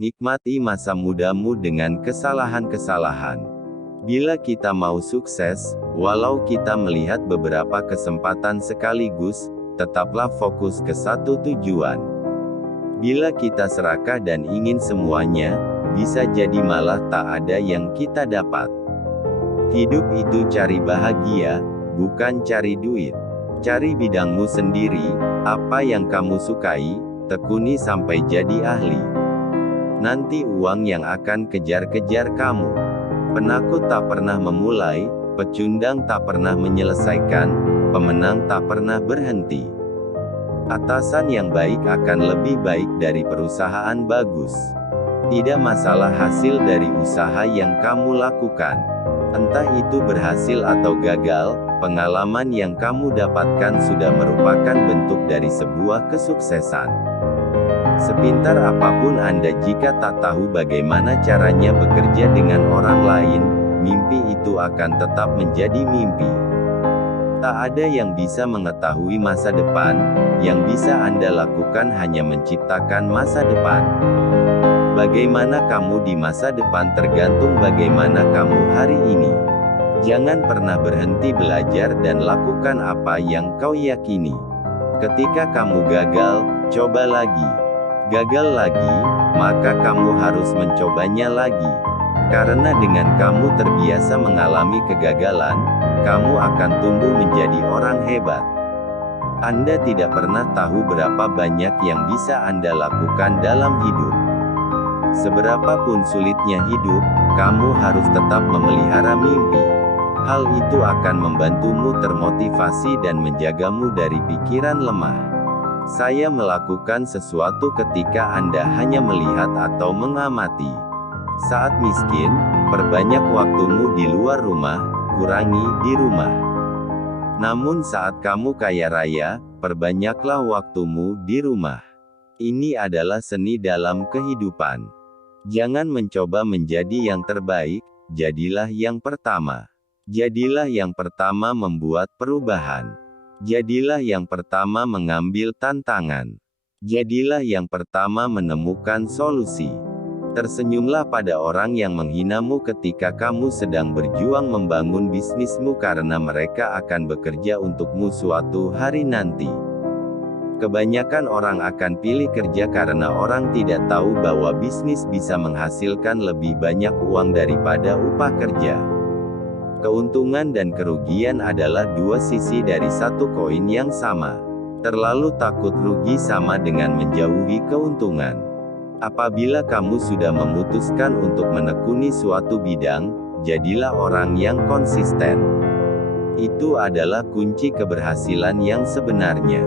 Nikmati masa mudamu dengan kesalahan-kesalahan. Bila kita mau sukses, walau kita melihat beberapa kesempatan sekaligus, tetaplah fokus ke satu tujuan. Bila kita serakah dan ingin semuanya, bisa jadi malah tak ada yang kita dapat. Hidup itu cari bahagia, bukan cari duit. Cari bidangmu sendiri, apa yang kamu sukai, tekuni sampai jadi ahli. Nanti uang yang akan kejar-kejar kamu. Penakut tak pernah memulai, pecundang tak pernah menyelesaikan, pemenang tak pernah berhenti. Atasan yang baik akan lebih baik dari perusahaan bagus. Tidak masalah hasil dari usaha yang kamu lakukan. Entah itu berhasil atau gagal, pengalaman yang kamu dapatkan sudah merupakan bentuk dari sebuah kesuksesan. Sepintar apapun Anda jika tak tahu bagaimana caranya bekerja dengan orang lain, mimpi itu akan tetap menjadi mimpi. Tak ada yang bisa mengetahui masa depan, yang bisa Anda lakukan hanya menciptakan masa depan. Bagaimana kamu di masa depan tergantung bagaimana kamu hari ini. Jangan pernah berhenti belajar dan lakukan apa yang kau yakini. Ketika kamu gagal, coba lagi. Gagal lagi, maka kamu harus mencobanya lagi. Karena dengan kamu terbiasa mengalami kegagalan, kamu akan tumbuh menjadi orang hebat. Anda tidak pernah tahu berapa banyak yang bisa Anda lakukan dalam hidup. Seberapapun sulitnya hidup, kamu harus tetap memelihara mimpi. Hal itu akan membantumu termotivasi dan menjagamu dari pikiran lemah. Saya melakukan sesuatu ketika Anda hanya melihat atau mengamati. Saat miskin, perbanyak waktumu di luar rumah, kurangi di rumah. Namun saat kamu kaya raya, perbanyaklah waktumu di rumah. Ini adalah seni dalam kehidupan. Jangan mencoba menjadi yang terbaik, jadilah yang pertama. Jadilah yang pertama membuat perubahan. Jadilah yang pertama mengambil tantangan. Jadilah yang pertama menemukan solusi. Tersenyumlah pada orang yang menghinamu ketika kamu sedang berjuang membangun bisnismu karena mereka akan bekerja untukmu suatu hari nanti. Kebanyakan orang akan pilih kerja karena orang tidak tahu bahwa bisnis bisa menghasilkan lebih banyak uang daripada upah kerja. Keuntungan dan kerugian adalah dua sisi dari satu koin yang sama. Terlalu takut rugi sama dengan menjauhi keuntungan. Apabila kamu sudah memutuskan untuk menekuni suatu bidang, jadilah orang yang konsisten. Itu adalah kunci keberhasilan yang sebenarnya.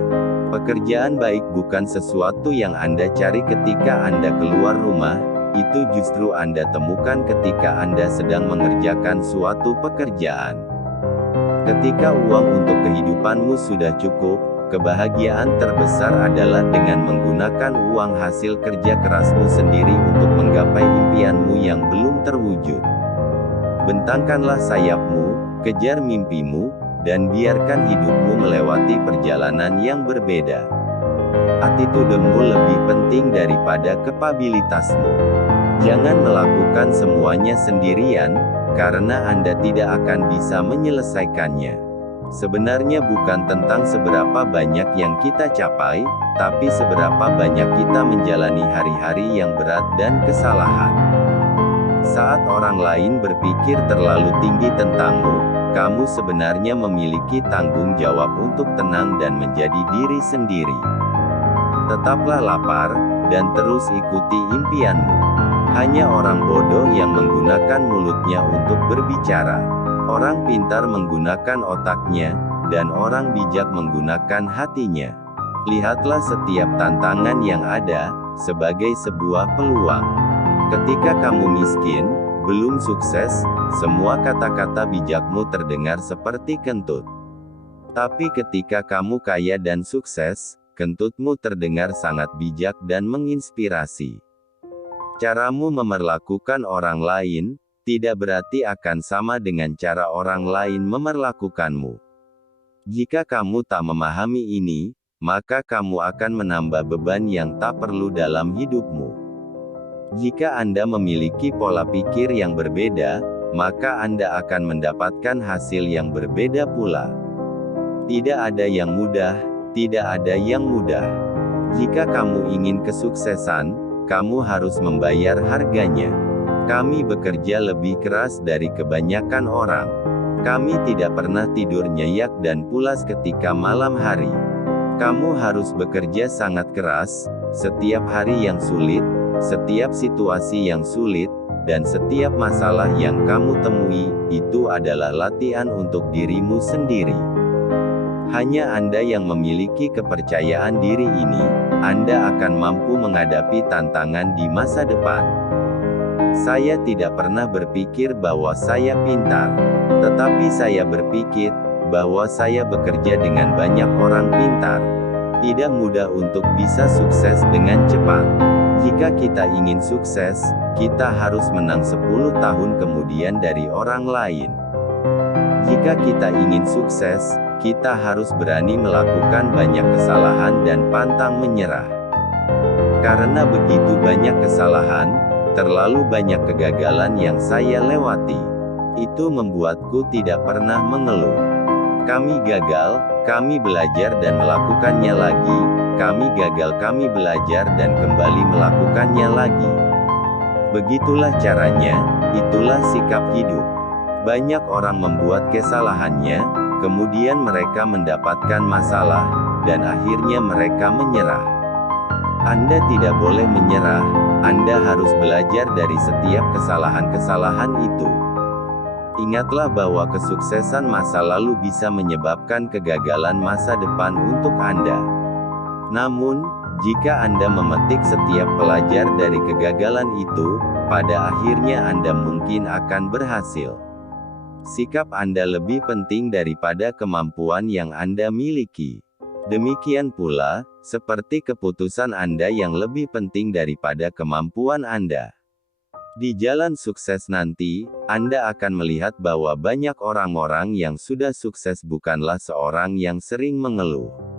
Pekerjaan baik bukan sesuatu yang Anda cari ketika Anda keluar rumah, itu justru Anda temukan ketika Anda sedang mengerjakan suatu pekerjaan. Ketika uang untuk kehidupanmu sudah cukup, kebahagiaan terbesar adalah dengan menggunakan uang hasil kerja kerasmu sendiri untuk menggapai impianmu yang belum terwujud. Bentangkanlah sayapmu, kejar mimpimu, dan biarkan hidupmu melewati perjalanan yang berbeda. Attitudemu lebih penting daripada kapabilitasmu. Jangan melakukan semuanya sendirian, karena Anda tidak akan bisa menyelesaikannya. Sebenarnya bukan tentang seberapa banyak yang kita capai, tapi seberapa banyak kita menjalani hari-hari yang berat dan kesalahan. Saat orang lain berpikir terlalu tinggi tentangmu, kamu sebenarnya memiliki tanggung jawab untuk tenang dan menjadi diri sendiri. Tetaplah lapar, dan terus ikuti impianmu. Hanya orang bodoh yang menggunakan mulutnya untuk berbicara. Orang pintar menggunakan otaknya, dan orang bijak menggunakan hatinya. Lihatlah setiap tantangan yang ada, sebagai sebuah peluang. Ketika kamu miskin, belum sukses, semua kata-kata bijakmu terdengar seperti kentut. Tapi ketika kamu kaya dan sukses, kentutmu terdengar sangat bijak dan menginspirasi. Caramu memperlakukan orang lain, tidak berarti akan sama dengan cara orang lain memperlakukanmu. Jika kamu tak memahami ini, maka kamu akan menambah beban yang tak perlu dalam hidupmu. Jika Anda memiliki pola pikir yang berbeda, maka Anda akan mendapatkan hasil yang berbeda pula. Tidak ada yang mudah, tidak ada yang mudah. Jika kamu ingin kesuksesan, kamu harus membayar harganya. Kami bekerja lebih keras dari kebanyakan orang. Kami tidak pernah tidur nyenyak dan pulas ketika malam hari. Kamu harus bekerja sangat keras, setiap hari yang sulit, setiap situasi yang sulit, dan setiap masalah yang kamu temui, itu adalah latihan untuk dirimu sendiri. Hanya Anda yang memiliki kepercayaan diri ini, Anda akan mampu menghadapi tantangan di masa depan. Saya tidak pernah berpikir bahwa saya pintar, tetapi saya berpikir bahwa saya bekerja dengan banyak orang pintar. Tidak mudah untuk bisa sukses dengan cepat. Jika kita ingin sukses, kita harus menang 10 tahun kemudian dari orang lain. Jika kita ingin sukses, kita harus berani melakukan banyak kesalahan dan pantang menyerah. Karena begitu banyak kesalahan, terlalu banyak kegagalan yang saya lewati. Itu membuatku tidak pernah mengeluh. Kami gagal, kami belajar dan melakukannya lagi. Kami gagal, kami belajar dan kembali melakukannya lagi. Begitulah caranya, itulah sikap hidup. Banyak orang membuat kesalahannya, kemudian mereka mendapatkan masalah, dan akhirnya mereka menyerah. Anda tidak boleh menyerah, Anda harus belajar dari setiap kesalahan-kesalahan itu. Ingatlah bahwa kesuksesan masa lalu bisa menyebabkan kegagalan masa depan untuk Anda. Namun, jika Anda memetik setiap pelajar dari kegagalan itu, pada akhirnya Anda mungkin akan berhasil. Sikap Anda lebih penting daripada kemampuan yang Anda miliki. Demikian pula, seperti keputusan Anda yang lebih penting daripada kemampuan Anda. Di jalan sukses nanti, Anda akan melihat bahwa banyak orang-orang yang sudah sukses bukanlah seorang yang sering mengeluh.